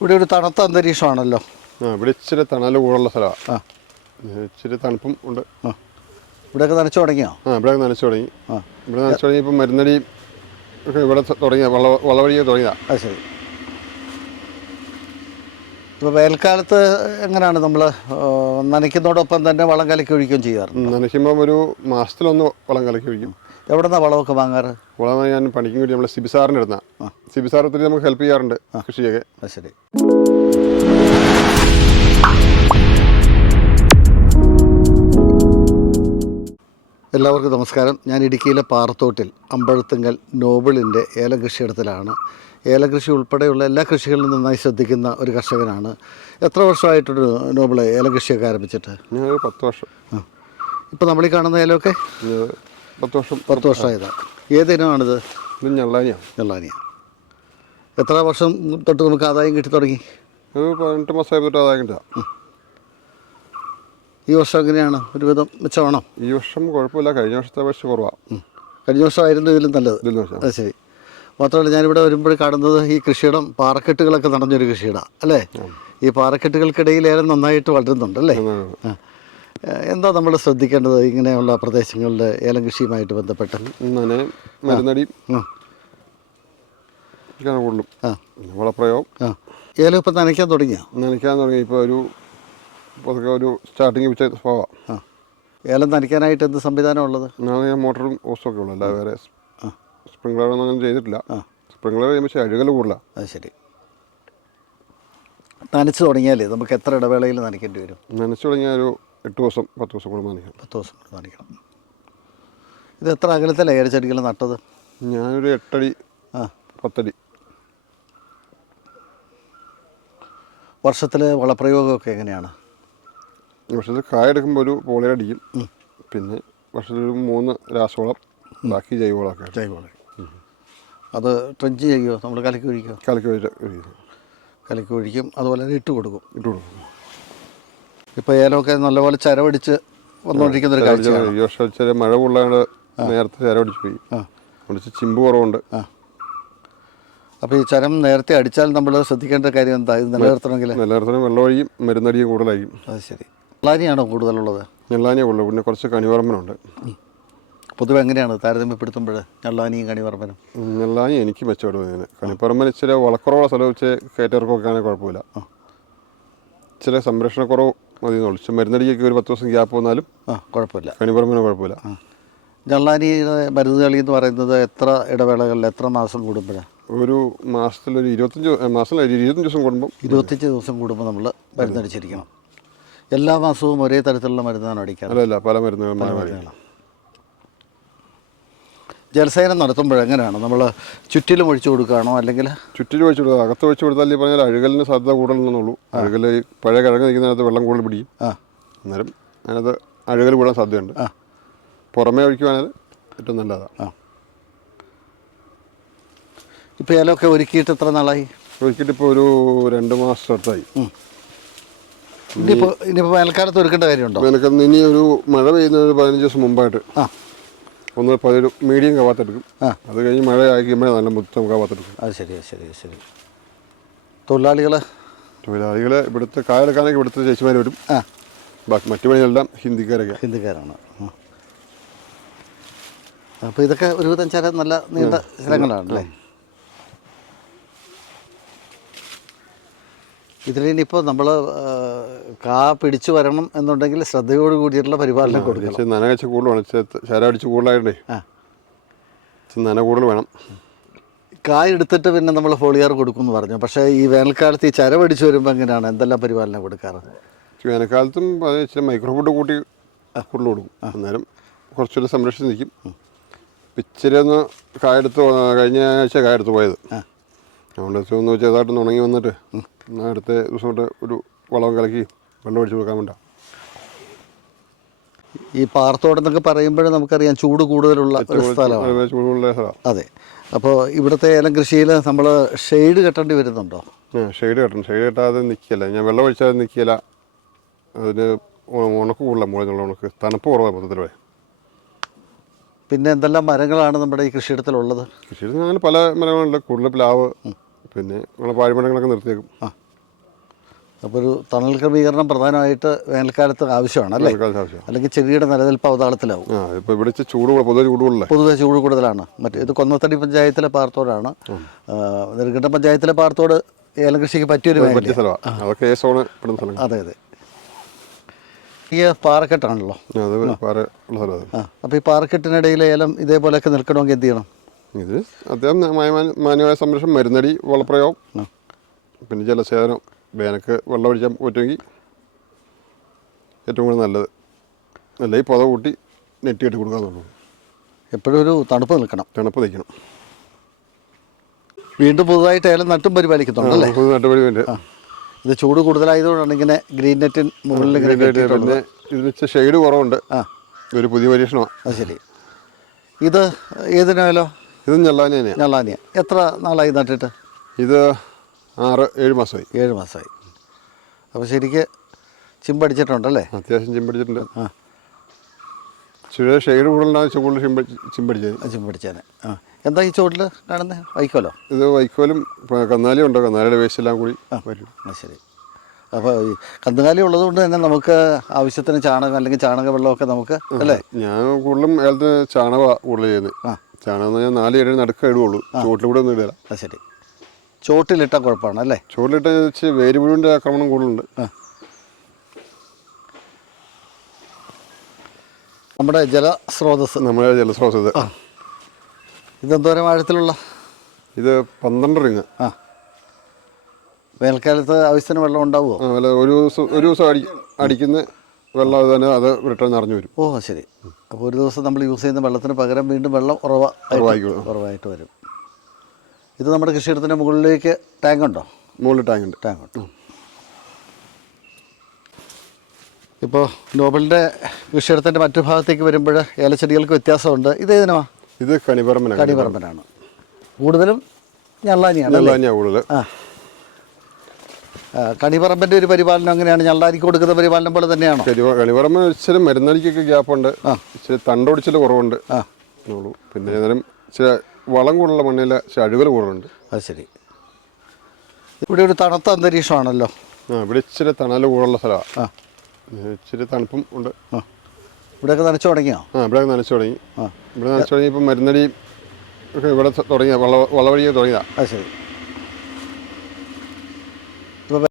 ഇവിടെ ഒരു തണുത്ത അന്തരീക്ഷമാണല്ലോ. ആ ഇവിടെ ഇച്ചിരി തണൽ കൂടുതലുള്ള സ്ഥലമാണ് ആ. ഇച്ചിരി തണുപ്പും ഉണ്ട്. ആ. ഇവിടെയൊക്കെ നനച്ചു തുടങ്ങിയോ? ആ ഇവിടെയൊക്കെ നനച്ചു തുടങ്ങി. ആ. ഇവിടെ നനച്ചു തുടങ്ങി ഇപ്പം മരുന്നടി ഒക്കെ ഇവിടെ തുടങ്ങിയ വള വളവഴിയെ തുടങ്ങിയ അത് ശരി. ഇപ്പോൾ വേനൽക്കാലത്ത് എങ്ങനെയാണ് നമ്മൾ നനയ്ക്കുന്നതോടൊപ്പം തന്നെ വളം കലക്കി ഒഴിക്കുകയും ചെയ്യാറ് നനയ്ക്കുമ്പം ഒരു മാസത്തിലൊന്ന് വളം കലക്കി ഒഴിക്കും. എവിടെ നിന്നാണ് വളമൊക്കെ വാങ്ങാറ്? വളം ഞാൻ പണിക്കും വേണ്ടി നമ്മൾ സിബിസാറിന്റെ സിബി സിബിസാർ ഒത്തിരി നമുക്ക് ഹെൽപ്പ് ചെയ്യാറുണ്ട് കൃഷിയൊക്കെ. അത് ശരി. എല്ലാവർക്കും നമസ്കാരം. ഞാൻ ഇടുക്കിയിലെ പാറത്തോട്ടിൽ അമ്പഴത്തുങ്കൽ നോബിളിന്റെ ഏലകൃഷിയിടത്തിലാണ്. കൃഷിയിടത്തിലാണ് ഏലം കൃഷി ഉൾപ്പെടെയുള്ള എല്ലാ കൃഷികളിലും നന്നായി ശ്രദ്ധിക്കുന്ന ഒരു കർഷകനാണ്. എത്ര വർഷമായിട്ടൊരു നോബിൾ ഏലകൃഷിയൊക്കെ ആരംഭിച്ചിട്ട്? ഞാൻ പത്ത് വർഷം. ആ. ഇപ്പോൾ നമ്മൾ ഈ കാണുന്ന ഏലമൊക്കെ? പത്ത് വർഷം പത്ത് വർഷമായതാണ് ഏത് ഇനമാണിത്? ഇത് ഞെള്ളാനിയാണ് വെള്ളാനിയ എത്ര വർഷം തൊട്ട് നമുക്ക് ആദായം കിട്ടി തുടങ്ങി? ഒരു പതിനെട്ട് മാസമായി തൊട്ട് ആദായം കിട്ടുക. ഈ വർഷം എങ്ങനെയാണ്? ഒരുവിധം മെച്ചമാണോ? ഈ വർഷം കുഴപ്പമില്ല. കഴിഞ്ഞ വർഷത്തെ അപേക്ഷിച്ച് കുറവാണ്. കഴിഞ്ഞ വർഷമായിരുന്നു ഇതിലും നല്ലത്. അത് ശരി. മാത്രമല്ല ഞാനിവിടെ വരുമ്പോൾ കാണുന്നത് ഈ കൃഷിയിടം പാറക്കെട്ടുകളൊക്കെ നടന്നൊരു കൃഷിയിടാം അല്ലേ? ഈ പാറക്കെട്ടുകൾക്കിടയിൽ ഏറെ നന്നായിട്ട് വളരുന്നുണ്ട് അല്ലേ? ആ. ഏഹ് എന്താ നമ്മൾ ശ്രദ്ധിക്കേണ്ടത് ഇങ്ങനെയുള്ള പ്രദേശങ്ങളിൽ ഏലം കൃഷിയുമായിട്ട് ബന്ധപ്പെട്ട്? നനയും മരുന്നടിയും ആ. കൂടുതലും. വളപ്രയോഗം ഏലം ഇപ്പം നനയ്ക്കാൻ തുടങ്ങിയോ? നനയ്ക്കാൻ തുടങ്ങി. ഇപ്പോൾ ഒരു പതുക്കെ ഒരു സ്റ്റാർട്ടിങ് വെച്ച സ്വഭാവം ഏലം നനയ്ക്കാനായിട്ട് എന്ത് സംവിധാനം ഉള്ളത്? ഞാൻ മോട്ടറും ഓസൊക്കെ ഉള്ളു. അല്ലാതെ വേറെ സ്പ്രിംഗ്ലറൊന്നും അങ്ങനെ ചെയ്തിട്ടില്ല. സ്പ്രിംഗ്ലർ ചെയ്യുമ്പോൾ അഴുകൽ കൂടുതലാണ് അത് ശരി. നനച്ചു തുടങ്ങിയാലേ നമുക്ക് എത്ര ഇടവേളയിൽ നനയ്ക്കേണ്ടി വരും? നനച്ചു തുടങ്ങിയ ഒരു എട്ട് ദിവസം പത്ത് ദിവസം കൂടെ നനയ്ക്കണം പത്ത് ദിവസം കൊണ്ട് നനയ്ക്കണം ഇത് എത്ര അകലത്തിലാണ് ഏലച്ചെടികൾ നട്ടത്? ഞാനൊരു എട്ടടി ആ. പത്തടി. വർഷത്തിലെ വളപ്രയോഗമൊക്കെ എങ്ങനെയാണ്? വർഷത്തിൽ കായെടുക്കുമ്പോൾ ഒരു പോളിയടിക്കും പിന്നെ വർഷത്തിൽ ഒരു മൂന്ന് രാസവളം ബാക്കി ജൈവവളമൊക്കെ. ജൈവവളം. അത് ട്രഞ്ച് ചെയ്യുമോ നമ്മൾ കലക്കി ഒഴിക്കുമോ കലക്കി ഒഴിക്കും. കലക്കി ഒഴിക്കും അതുപോലെ തന്നെ ഇട്ട് കൊടുക്കും. ഇട്ട് കൊടുക്കും. ഇപ്പോൾ ഏലമൊക്കെ നല്ലപോലെ ചരവടിച്ച് വന്നുകൊണ്ടിരിക്കുന്ന ഒരു കാഴ്ചയാണ്. ഈ വർഷം ഇച്ചിരി മഴ കൊള്ളാണ്ട് നേരത്തെ ചരവടിച്ച് പോയി. കുറച്ച് ചിമ്പ് കുറവുണ്ട്. അപ്പോൾ ഈ ചരം നേരത്തെ അടിച്ചാൽ നമ്മൾ ശ്രദ്ധിക്കേണ്ട കാര്യം എന്താ? ഇത് നിലനിർത്തണമെങ്കിൽ നിലനിർത്തണം. വെള്ളമൊഴിയും മരുന്നടിയും കൂടുതലായിരിക്കും. അത് ശരി. വെള്ളാനിയാണോ കൂടുതലുള്ളത്? ഞെള്ളാനിയേ ഉള്ളൂ പിന്നെ കുറച്ച് കണിവർമ്മനുണ്ട്. പൊതുവെ എങ്ങനെയാണ്? താരതമ്യപ്പെടുത്തുമ്പോൾ ഞെള്ളാനിയും കണിവർമ്മനും? ഞെള്ളാനി എനിക്ക് മെച്ചപ്പെടും ഇങ്ങനെ കണിപ്പറമ്പൻ ഇച്ചിരി വളക്കുറവുള്ള സ്ഥലം വെച്ച് കയറ്റവർക്കൊക്കെ ആണെങ്കിൽ കുഴപ്പമില്ല ഇച്ചിരി സംരക്ഷണക്കുറവ് മതി എന്നുള്ളൂ പക്ഷെ മരുന്നടിക്കൊക്കെ ഒരു പത്ത് ദിവസം ഗ്യാപ്പ് വന്നാലും ആ കുഴപ്പമില്ല. കണിപ്പറമ്പിന് കുഴപ്പമില്ല. ജള്ളാരിയുടെ മരുന്ന് കളി എന്ന് പറയുന്നത് എത്ര ഇടവേളകളിൽ എത്ര മാസം കൂടുമ്പോഴാണ് ഒരു മാസത്തിൽ ഒരു ഇരുപത്തഞ്ച് മാസത്തിൽ ഇരുപത്തഞ്ച് ദിവസം കൂടുമ്പോൾ ഇരുപത്തഞ്ച് ദിവസം കൂടുമ്പോൾ നമ്മൾ മരുന്നടിച്ചിരിക്കണം. എല്ലാ മാസവും ഒരേ തരത്തിലുള്ള മരുന്നാണ് അടിക്കാറ്. അല്ല അല്ല പല മരുന്നുകൾ ജലസേനം നടത്തുമ്പോൾ എങ്ങനെയാണ്? നമ്മൾ ചുറ്റിലും ഒഴിച്ചു കൊടുക്കുകയാണോ അല്ലെങ്കിൽ ചുറ്റിലും ഒഴിച്ചു കൊടുക്കുക. അകത്ത് ഒഴിച്ചു കൊടുത്താൽ ഈ പറഞ്ഞാൽ അഴുകലിന് സാധ്യത കൂടുതലെന്നുള്ളൂ. അഴുകൽ ഈ പഴയ കിഴങ്ങ് നിൽക്കുന്നതിനകത്ത് വെള്ളം കൂടുതൽ പിടിക്കും. ആ. അന്നേരം അതിനകത്ത് അഴുകൽ കൂടാൻ സാധ്യതയുണ്ട്. ആ. പുറമേ ഒഴിക്കുവാണെങ്കിൽ ഏറ്റവും നല്ലതാണ് ആ. ഇപ്പോൾ ഏലമൊക്കെ ഒരുക്കിയിട്ട് എത്ര നാളായി? ഒരുക്കിയിട്ട് ഇപ്പോൾ ഒരു രണ്ട് മാസം അടുത്തായി. ഇനിയിപ്പോൾ ഇനിയിപ്പോൾ വേനൽക്കാലത്ത് ഒരുക്കേണ്ട കാര്യമുണ്ടോ? വേനൽക്കാലത്ത് ഇനി ഒരു മഴ പെയ്യുന്ന ഒരു പതിനഞ്ച് ദിവസം മുമ്പായിട്ട് ആ. ഒന്ന് പതിനൊരു മീഡിയം കവാത്തെടുക്കും. ആ. അത് കഴിഞ്ഞ് മഴ ആയിക്കുമ്പോഴേ നല്ല മുത്തം കവാത്തെടുക്കും. അത് ശരി അത് ശരി അത് ശരി. തൊഴിലാളികൾ തൊഴിലാളികളെ ഇവിടുത്തെ കായലക്കാനൊക്കെ ഇവിടുത്തെ ചേച്ചിമാർ വരും. ആ. ബാക്കി മറ്റു പണികളെല്ലാം ഹിന്ദിക്കാരൊക്കെ. ഹിന്ദിക്കാരാണ്. അപ്പോൾ ഇതൊക്കെ ഒരുവിധം ചില നല്ല നീണ്ട സ്ഥലങ്ങളാണല്ലേ ഇതിലിനിപ്പോൾ നമ്മൾ കാ പിടിച്ചു വരണം എന്നുണ്ടെങ്കിൽ ശ്രദ്ധയോട് കൂടിയിട്ടുള്ള പരിപാലനം കൊടുക്കണം. നന വെച്ച് കൂടുതലാണ് ശര അടിച്ച് കൂടുതലായിട്ടേ. നന കൂടുതൽ വേണം. കായ എടുത്തിട്ട് പിന്നെ നമ്മൾ ഫോളിയർ കൊടുക്കുമെന്ന് പറഞ്ഞു. പക്ഷേ ഈ വേനൽക്കാലത്ത് ഈ ചര ചരവടിച്ച് വരുമ്പോൾ എങ്ങനെയാണ്? എന്തെല്ലാം പരിപാലനം കൊടുക്കാറ്? വേനൽക്കാലത്തും അത് ഇച്ചിരി മൈക്രോ ഫുഡ് കൂട്ടി കൂടുതൽ കൊടുക്കും. അന്നേരം കുറച്ചുകൂടി സംരക്ഷിച്ച് നിൽക്കും. ഇച്ചിരി ഒന്ന് കായെടുത്ത് കഴിഞ്ഞ ആഴ്ച കായെടുത്ത് പോയത്. അതുകൊണ്ട് ഒന്ന് ചെറുതായിട്ടൊന്ന് ഉണങ്ങി വന്നിട്ട് അടുത്ത ദിവസം തൊട്ട് ഒരു വളം കലക്കി വെള്ളം ഒഴിച്ച് കൊടുക്കാൻ വേണ്ട. ഈ പാറത്തോടം എന്നൊക്കെ പറയുമ്പോഴേ നമുക്കറിയാം ചൂട് കൂടുതലുള്ള ഒരു സ്ഥലമാണ്. ചൂടുള്ള സ്ഥലമാണ്. അതെ. അപ്പോൾ ഇവിടുത്തെ ഏലം കൃഷിയിൽ നമ്മൾ ഷെയ്ഡ് കെട്ടേണ്ടി വരുന്നുണ്ടോ? ഷെയ്ഡ് കെട്ടണം. ഷെയ്ഡ് കെട്ടാതെ നിൽക്കില്ല. ഞാൻ വെള്ളം ഒഴിച്ചാൽ നിൽക്കില്ല. അതിന് ഉണക്ക് കൂടുതല മുകളിൽ നിന്നുള്ള ഉണക്ക്. തണുപ്പ് കുറവാണ് മൊത്തത്തിൽ ഇവിടെ പിന്നെ എന്തെല്ലാം മരങ്ങളാണ് നമ്മുടെ ഈ കൃഷിയിടത്തിലുള്ളത്? കൃഷിയിടത്തിൽ അങ്ങനെ പല മരങ്ങളുണ്ട്. കൂടുതൽ പ്ലാവ് പിന്നെ നമ്മൾ പാഴ്മരങ്ങളൊക്കെ നിർത്തിയേക്കും. ആ. അപ്പോൾ ഒരു തണൽ ക്രമീകരണം പ്രധാനമായിട്ട് വേനൽക്കാലത്ത് ആവശ്യമാണ് അല്ലേ? അല്ലെങ്കിൽ ചെടിയുടെ നിലനിൽപ്പ് അവതാളത്തിലാവും. ഇപ്പോൾ ഇവിടെ ചൂട് പൊതുവെ ചൂട് പൊതുവെ ചൂട് കൂടുതലാണ്. മറ്റേ ഇത് കൊന്നത്തടി പഞ്ചായത്തിലെ പാർത്തോടാണ് നെടുങ്കണ്ടം പഞ്ചായത്തിലെ പാർത്തോട് ഏലം കൃഷിക്ക് പറ്റിയൊരു സ്ഥലമാണ് അതെ അതെ. ഈ പാറക്കെട്ടാണല്ലോ. അപ്പോൾ ഈ പാറക്കെട്ടിനിടയിൽ ഏലം ഇതേപോലെയൊക്കെ നിൽക്കണമെങ്കിൽ എന്ത് ചെയ്യണം? ഇത് അത്യാവശ്യം മാന്യ- മാന്യമായ സംരക്ഷണം മരുന്നടി വളപ്രയോഗം പിന്നെ ജലസേചനം. വേനക്ക് വെള്ളമൊഴിക്കാൻ പറ്റുമെങ്കിൽ ഏറ്റവും കൂടുതൽ നല്ലത്. അല്ലെങ്കിൽ പുത കൂട്ടി നെറ്റ് കെട്ടി കൊടുക്കാന്നുള്ളൂ എപ്പോഴും ഒരു തണുപ്പ് നിൽക്കണം. തണുപ്പ് നിൽക്കണം. വീണ്ടും പുതുതായിട്ട് ഏലം നട്ടും പുതു നട്ടുപടി ഇത് ചൂട് കൂടുതലായതുകൊണ്ടാണ് ഇങ്ങനെ ഗ്രീൻ നെറ്റിൻ മുകളിൽ പിന്നെ ഇതിന് ഷെയ്ഡ് കുറവുണ്ട്. ആ. ഒരു പുതിയ പരീക്ഷണമാണ് അത് ശരി. ഇത് ഏതിനായാലോ? ഇത് ഞെള്ളാനിയാണ് ഞെള്ളാനിയ. ഞള്ളാനിയ എത്ര നാളായി നട്ടിട്ട്? ഇത് ആറ് ഏഴ് മാസമായി. ഏഴ് മാസമായി. അപ്പോൾ ശരിക്ക് ചിമ്പടിച്ചിട്ടുണ്ടല്ലേ? അത്യാവശ്യം ചിമ്പടിച്ചിട്ടുണ്ട്. ആ. ചില ഷെയ്ഡ് കൂടുതലാണ് കൂടുതൽ ചിമ്പ ചിമ്പടിച്ചത്. ചിമ്പടിച്ചേനെ. ആ. എന്താ ഈ ചുവട്ടിൽ കാണുന്നത് വൈക്കോലോ? ഇത് വൈക്കോലും കന്നാലിയും ഉണ്ടോ? കന്നാലിയുടെ വേസ്റ്റെല്ലാം കൂടി വരും. ആ ശരി. അപ്പോൾ ഈ കന്നുകാലി ഉള്ളതുകൊണ്ട് തന്നെ നമുക്ക് ആവശ്യത്തിന് ചാണകം അല്ലെങ്കിൽ ചാണക വെള്ളമൊക്കെ നമുക്ക് അല്ലേ? ഞാൻ കൂടുതലും അയാളത്ത് ചാണകമാണ് കൂടുതൽ ചെയ്യുന്നത്. ആ. ചാണകം എന്ന് പറഞ്ഞാൽ നാല് ഏഴ് നടുക്ക് ഇടുകയുള്ളൂ. ചുവട്ടിൽ കൂടെ ഒന്നും ഇടില്ല ആ ശരി. ചോട്ടിലിട്ട കുഴപ്പമാണ് അല്ലേ? ചോട്ടിലിട്ട് വെച്ച് വേരുപുഴുവിന്റെ ആക്രമണം കൂടുതലുണ്ട്. നമ്മുടെ ജലസ്രോതസ്. നമ്മുടെ ജലസ്രോതസ്. ഇതെന്തോരം ആഴത്തിലുള്ള? ഇത് പന്ത്രണ്ട് റിങ് ആ. വേനൽക്കാലത്ത് ആവശ്യത്തിന് വെള്ളം ഉണ്ടാവുമോ? അല്ല ഒരു ദിവസം ഒരു ദിവസം അടി അടിക്കുന്ന വെള്ളം അത് തന്നെ അത് റിട്ടേൺ നിറഞ്ഞു വരും. ഓ ശരി. അപ്പോൾ ഒരു ദിവസം നമ്മൾ യൂസ് ചെയ്യുന്ന വെള്ളത്തിന് പകരം വീണ്ടും വെള്ളം. ഉറവായിട്ട് വരും. ഇത് നമ്മുടെ കൃഷിയിടത്തിന്റെ മുകളിലേക്ക് ടാങ്ക് ഉണ്ടോ മുകളിൽ ടാങ്ക് ഉണ്ട് ടാങ്ക് ഉണ്ട് ഇപ്പോൾ നോബലിന്റെ കൃഷിയിടത്തിന്റെ മറ്റു ഭാഗത്തേക്ക് വരുമ്പോൾ ഏലച്ചെടികൾക്ക് വ്യത്യാസമുണ്ട്. ഇത് ഏതിനാ? ഇത് കണിപറമ്പനാണ്. കണിപറമ്പനാണ്. കൂടുതലും ഞള്ളാനിയാണ് കൂടുതൽ ആ. കണിപറമ്പന്റെ ഒരു പരിപാലനം അങ്ങനെയാണ്. ഞള്ളാനിക്ക് കൊടുക്കുന്ന പരിപാലനം പോലെ തന്നെയാണ്? കണിപ കണിപറമ്പ് ഇച്ചിരി മരുന്നടിക്കൊക്കെ ഗ്യാപ്പുണ്ട്. ആ. ഇച്ചിരി തണ്ടോടിച്ചിൽ കുറവുണ്ട്. പിന്നെ ഏതായാലും ഇച്ചിരി വളം കൂടുതലുള്ള മണ്ണിൽ ചഴുകൽ കൂടുതലുണ്ട്. അത് ശരി. ഇവിടെ ഒരു തണുത്ത അന്തരീക്ഷമാണല്ലോ. ആ ഇവിടെ ഇച്ചിരി തണൽ കൂടുതലുള്ള സ്ഥലമാണ് ആ. ഇച്ചിരി തണുപ്പും ഉണ്ട്. ആ. ഇവിടെയൊക്കെ നനച്ചു തുടങ്ങിയോ? ആ ഇവിടെ നനച്ചു തുടങ്ങി. ആ. ഇവിടെ നനച്ചു തുടങ്ങി ഇപ്പം മരുന്നടി ഒക്കെ ഇവിടെ തുടങ്ങിയ വള വളവഴിയെ തുടങ്ങിയതാണ് അത് ശരി.